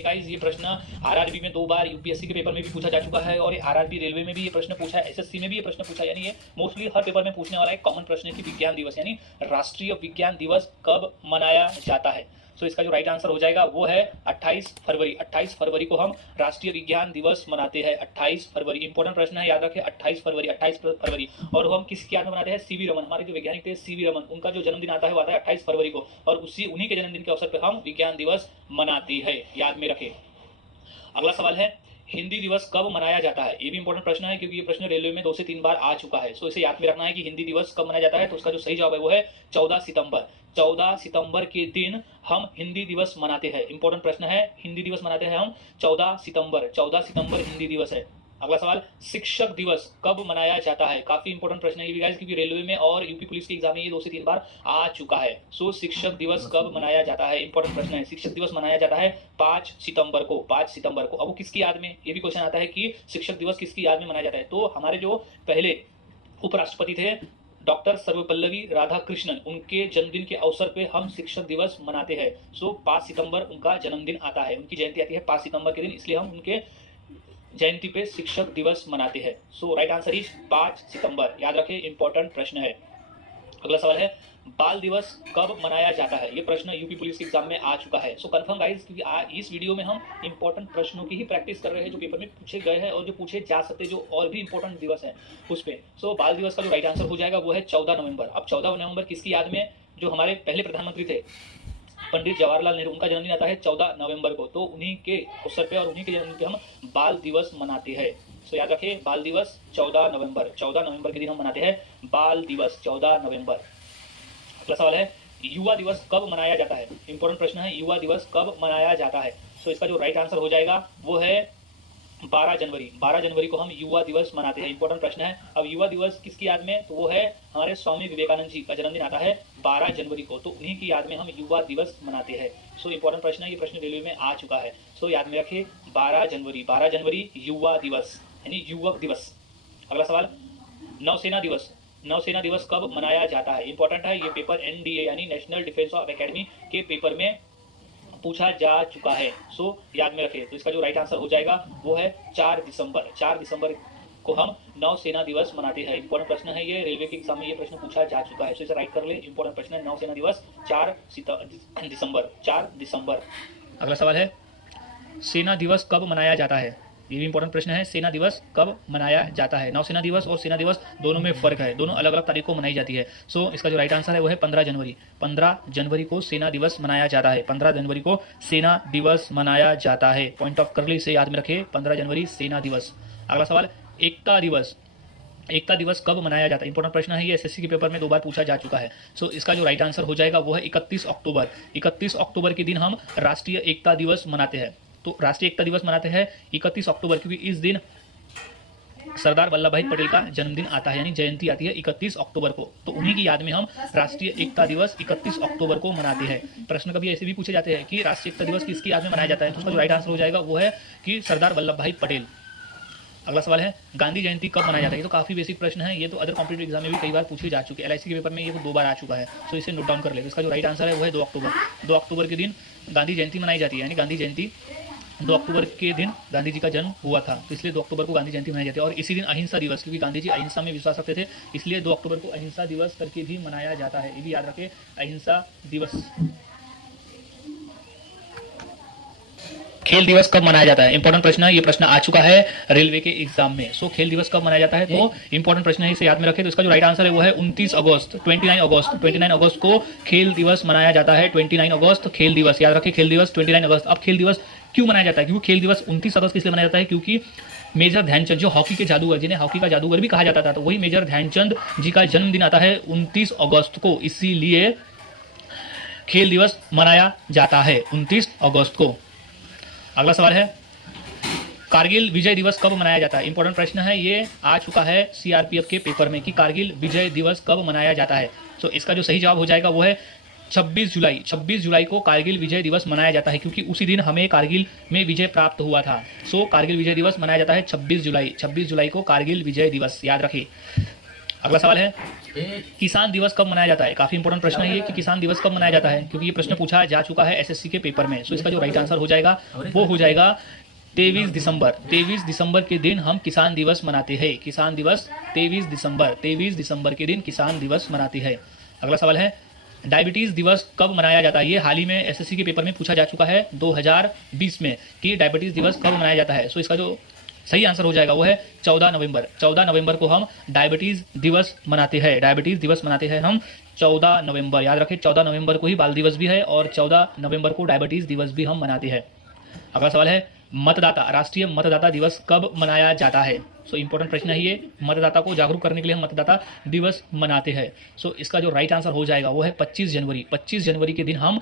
Guys ये प्रश्न RRB में 2 बार यूपीएससी के पेपर में भी पूछा जा चुका है और आरआरबी रेलवे में भी ये प्रश्न पूछा है, एसएससी में भी ये प्रश्न पूछा, यानी ये मोस्टली हर पेपर में पूछने वाला एक कॉमन प्रश्न है कि विज्ञान दिवस यानी राष्ट्रीय विज्ञान दिवस कब मनाया जाता है। सो इसका जो राइट आंसर हो जाएगा वो है 28 फरवरी। 28 फरवरी को हम राष्ट्रीय विज्ञान दिवस मनाते हैं। 28 फरवरी इंपॉर्टेंट प्रश्न है, याद रखें 28 फरवरी। 28 फरवरी और हम किसकी याद में मनाते हैं? सीवी रमन, हमारे जो वैज्ञानिक थे सीवी रमन, उनका जो जन्मदिन आता है वो आता है 28 फरवरी को और उन्हीं के जन्मदिन के अवसर पर हम विज्ञान दिवस मनाते हैं, याद में रखें। अगला सवाल है हिंदी दिवस कब मनाया जाता है। ये भी इंपॉर्टेंट प्रश्न है क्योंकि ये प्रश्न रेलवे में 2 से 3 बार आ चुका है। सो इसे याद में रखना है कि हिंदी दिवस कब मनाया जाता है। तो उसका जो सही जवाब है वो है 14 सितंबर। 14 सितंबर के दिन हम हिंदी दिवस मनाते हैं। इंपॉर्टेंट प्रश्न है, हिंदी दिवस मनाते हैं हम 14 सितंबर। 14 सितंबर हिंदी दिवस है। अगला सवाल शिक्षक दिवस कब मनाया जाता है। काफी इंपॉर्टेंट प्रश्न है ये भी गाइस, क्योंकि रेलवे में और यूपी पुलिस के एग्जाम में ये 2 से 3 बार आ चुका है। सो शिक्षक दिवस कब मनाया जाता है, इंपॉर्टेंट प्रश्न है। शिक्षक दिवस मनाया जाता है 5 सितंबर को। 5 सितंबर को। अब वो किसकी याद में, ये भी क्वेश्चन आता है कि शिक्षक दिवस किसकी याद में मनाया जाता है। तो हमारे जो पहले उपराष्ट्रपति थे डॉक्टर सर्वपल्लवी राधाकृष्णन, उनके जन्मदिन के अवसर पे हम शिक्षक दिवस मनाते हैं। सो 5 सितंबर उनका जन्मदिन आता है, उनकी जयंती आती है 5 सितंबर के दिन, इसलिए हम उनके जयंती पे शिक्षक दिवस मनाते हैं। सो राइट आंसर इज 5 सितंबर, याद रखें, इंपॉर्टेंट प्रश्न है। अगला सवाल है बाल दिवस कब मनाया जाता है। ये प्रश्न यूपी पुलिस के एग्जाम में आ चुका है। सो कंफर्म गाइस, क्योंकि इस वीडियो में हम इंपॉर्टेंट प्रश्नों की ही प्रैक्टिस कर रहे हैं जो पेपर में पूछे गए हैं और जो पूछे जा सकते जो और भी इंपॉर्टेंट दिवस है उस पे। सो बाल दिवस का जो राइट आंसर हो जाएगा वो है 14 नवंबर। अब 14 नवंबर किसकी याद में? जो हमारे पहले प्रधानमंत्री थे पंडित जवाहरलाल नेहरू, उनका जन्मदिन आता है 14 नवंबर को। तो उन्हीं के अवसर पे और उन्हीं के जन्मदिन पे हम बाल दिवस मनाते हैं। सो याद रखें बाल दिवस 14 नवंबर। 14 नवंबर के दिन हम मनाते हैं बाल दिवस, 14 नवंबर। अगला सवाल है युवा दिवस कब मनाया जाता है। इंपॉर्टेंट प्रश्न है, युवा दिवस कब मनाया जाता है। सो इसका जो राइट आंसर हो जाएगा वो है 12 जनवरी। 12 जनवरी को हम युवा दिवस मनाते हैं। इंपॉर्टेंट प्रश्न है। अब युवा दिवस किसकी याद में? तो वो है हमारे स्वामी विवेकानंद जी का जन्मदिन आता है 12 जनवरी को, तो उन्हीं की याद में हम युवा दिवस मनाते हैं। सो इंपॉर्टेंट प्रश्न है, ये प्रश्न रेलवे में आ चुका है। सो याद में रखिए 12 जनवरी। 12 जनवरी युवा दिवस यानी युवक दिवस। अगला सवाल नौसेना दिवस। नौसेना दिवस कब मनाया जाता है। इंपॉर्टेंट है, ये पेपर एनडीए यानी नेशनल डिफेंस ऑफ एकेडमी के पेपर में पूछा जा चुका है। सो याद में रखें। तो इसका जो राइट आंसर हो जाएगा वो है 4 दिसंबर। 4 दिसंबर को हम नौसेना दिवस मनाते हैं। इंपॉर्टेंट प्रश्न है, ये रेलवे के एग्जाम में ये प्रश्न पूछा जा चुका है। सो इसे राइट कर ले। इंपॉर्टेंट प्रश्न है नौसेना दिवस 4 दिसंबर। 4 दिसंबर। अगला सवाल है सेना दिवस कब मनाया जाता है। ये भी इंपॉर्टेंट प्रश्न है, सेना दिवस कब मनाया जाता है। नौसेना दिवस और सेना दिवस दोनों में फर्क है, दोनों अलग अलग तारीख को मनाई जाती है। सो इसका जो राइट आंसर है वो है 15 जनवरी। 15 जनवरी को सेना दिवस मनाया जाता है। 15 जनवरी को सेना दिवस मनाया जाता है। पॉइंट ऑफ करली से याद में रखें 15 जनवरी सेना दिवस। अगला सवाल एकता दिवस। एकता दिवस कब मनाया जाता है। इंपॉर्टेंट प्रश्न है, ये एसएससी के पेपर में 2 बार पूछा जा चुका है। सो इसका जो राइट आंसर हो जाएगा वो है 31 अक्टूबर। 31 अक्टूबर के दिन हम राष्ट्रीय एकता दिवस मनाते हैं। तो राष्ट्रीय एकता दिवस मनाते हैं 31 अक्टूबर, क्योंकि इस दिन सरदार वल्लभ भाई पटेल का जन्मदिन आता है, यानी जयंती आती है 31 अक्टूबर को। तो उन्हीं की याद में हम राष्ट्रीय एकता दिवस 31 अक्टूबर को मनाते हैं। प्रश्न कभी ऐसे भी पूछे जाते हैं कि राष्ट्रीय एकता दिवस किसकी याद में मनाया जाता है। तो उसका जो राइट आंसर हो जाएगा वो है कि सरदार वल्लभ भाई पटेल। अगला सवाल है गांधी जयंती कब मनाया जाता है। ये तो काफी बेसिक प्रश्न है, ये तो अदर कॉम्पिटेटिव एग्जाम में भी कई बार पूछे जा चुके हैं। एलआईसी के पेपर में ये 2 बार आ चुका है। सो इसे नोट डाउन कर ले। इसका जो राइट आंसर है वो है 2 अक्टूबर। 2 अक्टूबर के दिन गांधी जयंती मनाई जाती है, यानी गांधी जयंती 2 अक्टूबर के दिन गांधी जी का जन्म हुआ था, तो इसलिए 2 अक्टूबर को गांधी जयंती मनाई जाती है। और इसी दिन अहिंसा दिवस, क्योंकि गांधी जी अहिंसा में विश्वास रखते थे, इसलिए 2 अक्टूबर को अहिंसा दिवस करके भी मनाया जाता है। ये भी याद रखें, अहिंसा दिवस। खेल दिवस कब मनाया जाता है। इंपॉर्टेंट प्रश्न है, ये प्रश्न आ चुका है रेलवे के एग्जाम में। सो खेल दिवस कब मनाया जाता है, तो इंपॉर्टेंट प्रश्न है, इसे याद में रखें। तो इसका जो राइट आंसर है वो है 29 अगस्त। 29 अगस्त को खेल दिवस मनाया जाता है। 29 अगस्त खेल दिवस, याद रखें, खेल दिवस 29 अगस्त। अब खेल दिवस क्यों मनाया जाता है, क्योंकि खेल दिवस 29 अगस्त इसलिए मनाया जाता है क्योंकि मेजर ध्यानचंद, जो हॉकी के जादूगर, जिन्हें हॉकी का जादूगर भी कहा जाता था, तो वही मेजर ध्यानचंद जी का जन्मदिन आता है 29 अगस्त को, इसीलिए खेल दिवस मनाया जाता है 29 अगस्त को। अगला सवाल है कारगिल विजय दिवस कब मनाया जाता है। इंपॉर्टेंट प्रश्न है, ये आ चुका है सीआरपीएफ के पेपर में कि कारगिल विजय दिवस कब मनाया जाता है। तो इसका जो सही जवाब हो जाएगा वो है 26 जुलाई। 26 जुलाई को कारगिल विजय दिवस मनाया जाता है, क्योंकि उसी दिन हमें कारगिल में विजय प्राप्त हुआ था। सो कारगिल विजय दिवस मनाया जाता है 26 जुलाई। 26 जुलाई को कारगिल विजय दिवस, याद रखिए। अगला सवाल है किसान दिवस कब मनाया जाता है? काफी इंपॉर्टेंट प्रश्न है ये कि किसान दिवस कब मनाया जाता है, क्योंकि ये प्रश्न पूछा जा चुका है एसएससी के पेपर में। सो इसका जो राइट आंसर हो जाएगा वो हो जाएगा 23 दिसंबर। 23 दिसंबर के दिन हम किसान दिवस मनाते हैं। किसान दिवस 23 दिसंबर के दिन किसान दिवस मनाते हैं। अगला सवाल है, डायबिटीज दिवस कब मनाया जाता है? ये हाल ही में एसएससी के पेपर में पूछा जा चुका है 2020 में कि डायबिटीज दिवस कब मनाया जाता है। सो इसका जो सही आंसर हो जाएगा वो है 14 नवंबर। 14 नवंबर को हम डायबिटीज दिवस मनाते हैं। डायबिटीज दिवस मनाते हैं हम 14 नवंबर। याद रखें 14 नवंबर को ही बाल दिवस भी है और 14 नवंबर को डायबिटीज दिवस भी हम मनाते हैं। अगला सवाल है, मतदाता राष्ट्रीय मतदाता दिवस कब मनाया जाता है? सो इंपॉर्टेंट प्रश्न है ये। मतदाता को जागरूक करने के लिए हम मतदाता दिवस मनाते हैं। सो इसका जो राइट आंसर हो जाएगा वो है 25 जनवरी। 25 जनवरी के दिन हम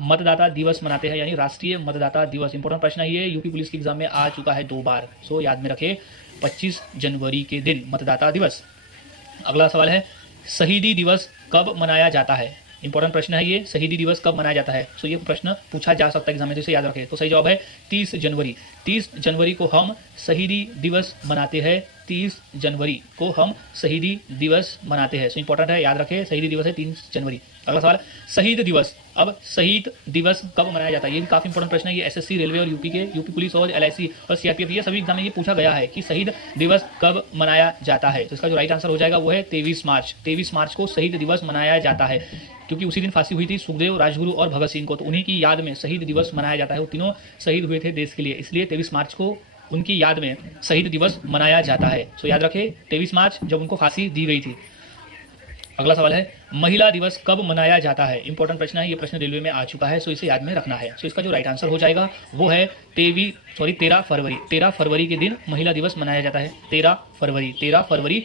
मतदाता दिवस मनाते हैं, यानी राष्ट्रीय मतदाता दिवस। इंपॉर्टेंट प्रश्न है ये, यूपी पुलिस के एग्जाम में आ चुका है 2 बार। सो याद में रखें 25 जनवरी के दिन मतदाता दिवस। अगला सवाल है, शहीदी दिवस कब मनाया जाता है? इंपॉर्टेंट प्रश्न है ये, शहीदी दिवस कब मनाया जाता है? सो ये प्रश्न पूछा जा सकता है एग्जाम में, तो इसे याद रखें। तो सही जवाब है 30 जनवरी। 30 जनवरी को हम शहीदी दिवस मनाते हैं। 30 जनवरी को हम शहीदी दिवस मनाते हैं। सो इंपॉर्टेंट है, याद रखें शहीदी दिवस है 30 जनवरी। अगला सवाल, शहीद दिवस। अब शहीद दिवस कब मनाया जाता है? ये भी काफी इंपॉर्टेंट प्रश्न है। ये एसएससी, रेलवे और यूपी पुलिस और एलआईसी और सीआरपीएफ, ये सभी एग्जाम में ये पूछा गया है कि शहीद दिवस कब मनाया जाता है। तो इसका जो राइट आंसर हो जाएगा वो है 23 मार्च। 23 मार्च को शहीद दिवस मनाया जाता है, क्योंकि उसी दिन फांसी हुई थी सुखदेव, राजगुरु और भगत सिंह को। तो उन्हीं की याद में शहीद दिवस मनाया जाता है। वो तीनों शहीद हुए थे देश के लिए, इसलिए 23 मार्च को उनकी याद में शहीद दिवस मनाया जाता है। सो याद रखें 23 मार्च जब उनको फांसी दी गई थी। अगला सवाल है, महिला दिवस कब मनाया जाता है? इंपॉर्टेंट प्रश्न है, ये प्रश्न रेलवे में आ चुका है, सो इसे याद में रखना है। सो इसका जो राइट आंसर हो जाएगा वो है 13 फरवरी। 13 फरवरी के दिन महिला दिवस मनाया जाता है। 13 फरवरी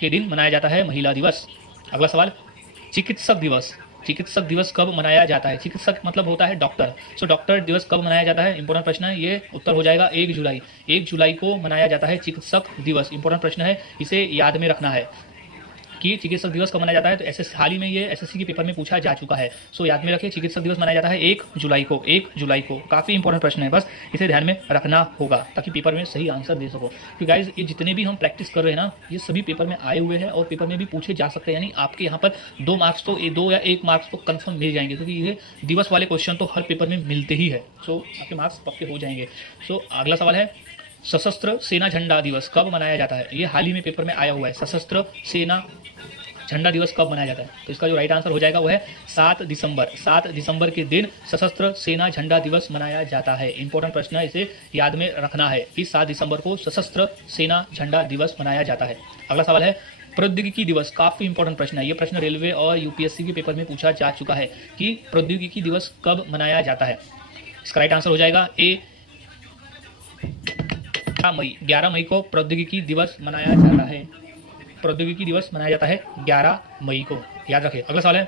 के दिन मनाया जाता है महिला दिवस। अगला सवाल, चिकित्सक दिवस। चिकित्सक दिवस कब मनाया जाता है? चिकित्सक मतलब होता है डॉक्टर। सो डॉक्टर दिवस कब मनाया जाता है? इंपॉर्टेंट प्रश्न है ये। उत्तर हो जाएगा 1 जुलाई। 1 जुलाई को मनाया जाता है चिकित्सक दिवस। इंपॉर्टेंट प्रश्न है, इसे याद में रखना है कि चिकित्सक दिवस कब मनाया जाता है। तो हाल ही में ये एसएससी के पेपर में पूछा जा चुका है। सो याद में रखें चिकित्सक दिवस मनाया जाता है 1 जुलाई को। 1 जुलाई को काफ़ी इंपॉर्टेंट प्रश्न है, बस इसे ध्यान में रखना होगा ताकि पेपर में सही आंसर दे सको। क्योंकि गाइज ये जितने भी हम प्रैक्टिस कर रहे हैं ना, ये सभी पेपर में आए हुए हैं और पेपर में भी पूछे जा सकते हैं। यानी आपके यहाँ पर 2 मार्क्स तो 2 या 1 मार्क्स तो कन्फर्म मिल जाएंगे, क्योंकि ये दिवस वाले क्वेश्चन तो हर पेपर में मिलते ही है। सो आपके मार्क्स पक्के हो जाएंगे। सो अगला सवाल है, सशस्त्र सेना झंडा दिवस कब मनाया जाता है? ये हाल ही में पेपर में आया हुआ है। सशस्त्र सेना झंडा दिवस कब मनाया जाता है? तो इसका जो राइट आंसर हो जाएगा वो है 7 दिसंबर। 7 दिसंबर के दिन सशस्त्र सेना झंडा दिवस मनाया जाता है। इंपॉर्टेंट प्रश्न है, इसे याद में रखना है कि 7 दिसंबर को सशस्त्र सेना झंडा दिवस मनाया जाता है। अगला सवाल है, प्रौद्योगिकी दिवस। काफी इंपॉर्टेंट प्रश्न है ये। प्रश्न रेलवे और यूपीएससी के पेपर में पूछा जा चुका है कि प्रौद्योगिकी दिवस कब मनाया जाता है। इसका राइट आंसर हो जाएगा ए 11 मई को प्रौद्योगिकी दिवस मनाया जाता है। प्रौद्योगिकी दिवस मनाया जाता है 11 मई को, याद रखें। अगला सवाल है,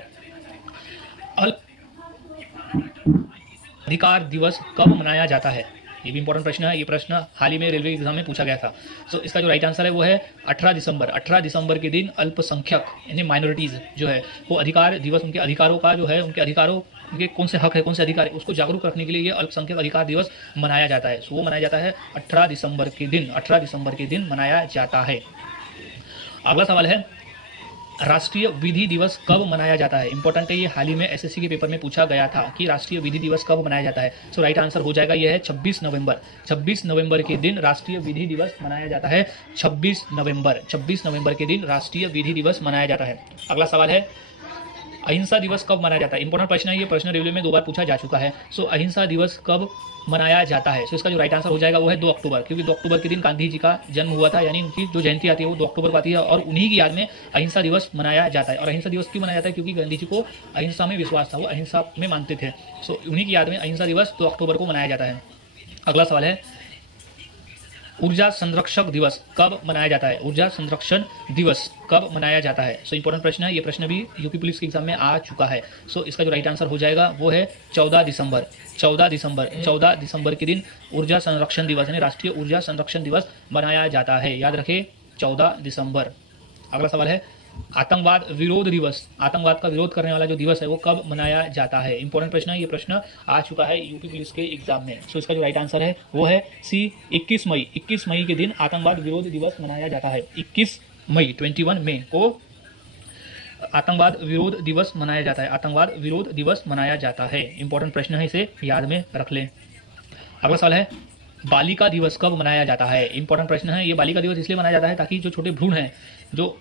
अधिकार दिवस कब मनाया जाता है? ये भी इंपॉर्टेंट प्रश्न है। ये प्रश्न हाल ही में रेलवे एग्जाम में पूछा गया था। सो इसका जो राइट आंसर है वो है 18 दिसंबर। 18 दिसंबर के दिन अल्पसंख्यक यानी माइनॉरिटीज़ जो है वो अधिकार दिवस, उनके अधिकारों का जो है, उनके अधिकारों, उनके कौन से हक है, कौन से अधिकार है, उसको जागरूक रखने के लिए ये अल्पसंख्यक अधिकार दिवस मनाया जाता है। सो वो मनाया जाता है 18 दिसंबर के दिन। 18 दिसंबर के दिन मनाया जाता है। अगला सवाल है, राष्ट्रीय विधि दिवस कब मनाया जाता है? इंपॉर्टेंट है ये। हाल ही में एसएससी के पेपर में पूछा गया था कि राष्ट्रीय विधि दिवस कब मनाया जाता है। सो राइट आंसर हो जाएगा ये है 26 नवंबर। 26 नवंबर के दिन राष्ट्रीय विधि दिवस मनाया जाता है। 26 नवंबर। 26 नवंबर के दिन राष्ट्रीय विधि दिवस मनाया जाता है। अगला सवाल है, अहिंसा दिवस कब मनाया जाता है? इंपॉर्टेंट प्रश्न है ये। प्रश्न रेलवे में 2 बार पूछा जा चुका है। सो अहिंसा दिवस कब मनाया जाता है? सो इसका जो राइट आंसर हो जाएगा वो है 2 अक्टूबर, क्योंकि 2 अक्टूबर के दिन गांधी जी का जन्म हुआ था, यानी उनकी जो जयंती आती है वो 2 अक्टूबर को आती है और उन्हीं की याद में अहिंसा दिवस मनाया जाता है। और अहिंसा दिवस क्यों मनाया जाता है? क्योंकि गांधी जी को अहिंसा में विश्वास था, वो अहिंसा में मानते थे। सो उन्हीं की याद में अहिंसा दिवस 2 अक्टूबर को मनाया जाता है। अगला सवाल है, ऊर्जा संरक्षक दिवस कब मनाया जाता है? ऊर्जा संरक्षण दिवस कब मनाया जाता है? सो इंपॉर्टेंट प्रश्न है ये। प्रश्न भी यूपी पुलिस के एग्जाम में आ चुका है। सो इसका जो राइट आंसर हो जाएगा वो है 14 दिसंबर। 14 दिसंबर। 14 दिसंबर के दिन ऊर्जा संरक्षण दिवस यानी राष्ट्रीय ऊर्जा संरक्षण दिवस मनाया जाता है। याद रखें 14 दिसंबर। अगला सवाल है, आतंकवाद विरोध दिवस। आतंकवाद का विरोध करने वाला जो दिवस है वो कब मनाया जाता है? इंपॉर्टेंट प्रश्न है ये। प्रश्न आ चुका है यूपी पुलिस के एग्जाम में। सो इसका जो राइट आंसर है वो है सी 21 मई। 21 मई के दिन आतंकवाद विरोध दिवस मनाया जाता है। 21 मई 21 मई को आतंकवाद विरोध दिवस मनाया जाता है? आतंकवाद विरोध दिवस मनाया जाता है। इंपॉर्टेंट प्रश्न है, इसे याद में रख लें। अगला सवाल है, बालिका दिवस कब मनाया जाता है? इंपॉर्टेंट प्रश्न है। ये बालिका दिवस इसलिए मनाया जाता है ताकि जो छोटे भ्रूण हैं, जो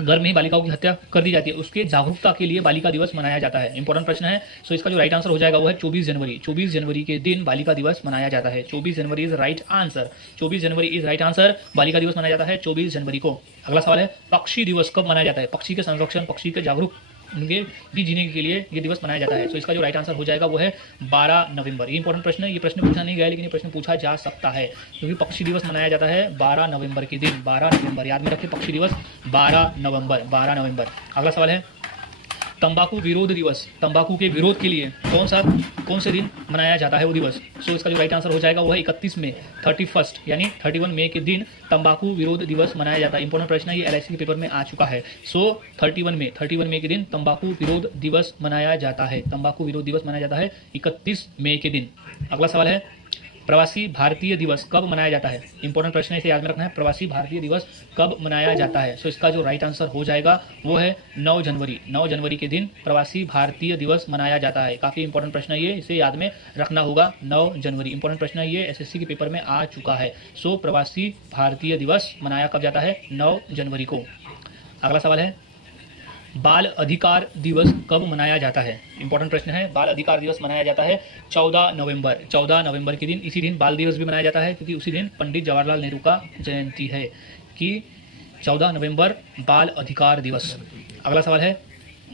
घर में ही बालिकाओं की हत्या कर दी जाती है, उसके जागरूकता के लिए बालिका दिवस मनाया जाता है। इंपॉर्टेंट प्रश्न है। सो इसका जो राइट आंसर हो जाएगा वो है 24 जनवरी। 24 जनवरी के दिन बालिका दिवस मनाया जाता है। 24 जनवरी is right answer. 24 January is right answer. बालिका दिवस मनाया जाता है 24 जनवरी को। अगला सवाल है, पक्षी दिवस कब मनाया जाता है? पक्षी के संरक्षण, पक्षी के जागरूक उनके भी जीने के लिए ये दिवस मनाया जाता है। सो इसका जो राइट आंसर हो जाएगा वो है 12 नवंबर। ये इंपॉर्टेंट प्रश्न है। ये प्रश्न पूछा नहीं गया लेकिन ये प्रश्न पूछा जा सकता है, क्योंकि पक्षी दिवस मनाया जाता है 12 नवंबर के दिन। 12 नवंबर याद में रखें, पक्षी दिवस 12 नवंबर। 12 नवंबर। अगला सवाल है, तंबाकू विरोध दिवस, तंबाकू के विरोध के लिए कौन से दिन मनाया जाता है वो दिवस? सो इसका जो राइट आंसर हो जाएगा वो है 31 मई, 31 यानी 31 मई के दिन तंबाकू विरोध दिवस मनाया जाता है। इंपॉर्टेंट प्रश्न है, ये LIC के पेपर में आ चुका है। सो 31 मई के दिन तंबाकू विरोध दिवस मनाया जाता है। तंबाकू विरोध दिवस मनाया जाता है 31 मई के दिन। अगला सवाल है, प्रवासी भारतीय दिवस कब मनाया जाता है? इंपॉर्टेंट प्रश्न है, इसे याद में रखना है। प्रवासी भारतीय दिवस कब मनाया जाता है? सो इसका जो राइट आंसर हो जाएगा वो है 9 जनवरी। 9 जनवरी के दिन प्रवासी भारतीय दिवस मनाया जाता है। काफ़ी इंपॉर्टेंट प्रश्न है ये, इसे याद में रखना होगा। 9 जनवरी इंपॉर्टेंट प्रश्न है ये, SSC के पेपर में आ चुका है। सो प्रवासी भारतीय दिवस मनाया कब जाता है? 9 जनवरी को। अगला सवाल है, बाल अधिकार दिवस कब मनाया जाता है? इंपॉर्टेंट प्रश्न है। बाल अधिकार दिवस मनाया जाता है 14 नवंबर। 14 नवंबर के दिन, इसी दिन बाल दिवस भी मनाया जाता है क्योंकि उसी दिन पंडित जवाहरलाल नेहरू का जयंती है, कि 14 नवंबर बाल अधिकार दिवस। अगला सवाल है,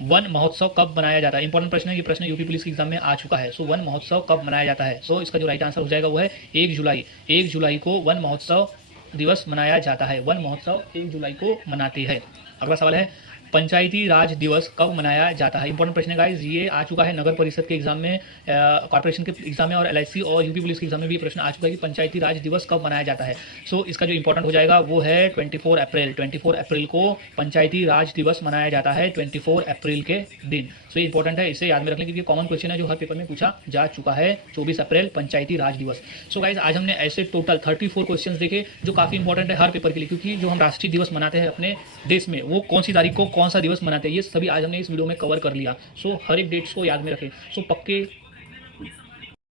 वन महोत्सव कब मनाया जाता है? इंपॉर्टेंट प्रश्न है। ये प्रश्न यूपी पुलिस के एग्जाम में आ चुका है। सो वन महोत्सव कब मनाया जाता है? सो इसका जो राइट आंसर हो जाएगा वो है 1 जुलाई। 1 जुलाई को वन महोत्सव दिवस मनाया जाता है। वन महोत्सव 1 जुलाई को मनाते हैं। अगला सवाल है, पंचायती राज दिवस कब मनाया जाता है? इंपॉर्टेंट प्रश्न है गाइस, ये आ चुका है नगर परिषद के एग्जाम में, कॉर्पोरेशन के एग्जाम में और LIC और यूपी पुलिस के एग्जाम में भी ये प्रश्न आ चुका है कि पंचायती राज दिवस कब मनाया जाता है। सो इसका जो इंपॉर्टेंट हो जाएगा वो है 24 अप्रैल। 24 अप्रैल को पंचायती राज दिवस मनाया जाता है, 24 अप्रैल के दिन। सो ये इंपॉर्टेंट है, इसे याद में रख लें क्योंकि कॉमन क्वेश्चन है जो हर पेपर में पूछा जा चुका है। 24 अप्रैल पंचायती राज दिवस। सो गाइस आज हमने ऐसे टोटल 34 क्वेश्चन देखे जो काफ़ी इंपॉर्टेंट है हर पेपर के लिए, क्योंकि जो हम राष्ट्रीय दिवस मनाते हैं अपने देश में वो कौन सी तारीख को कौन सा दिवस मनाते हैं, ये सभी आज हमने इस वीडियो में कवर कर लिया। सो हर एक डेट्स को याद में रखें। सो पक्के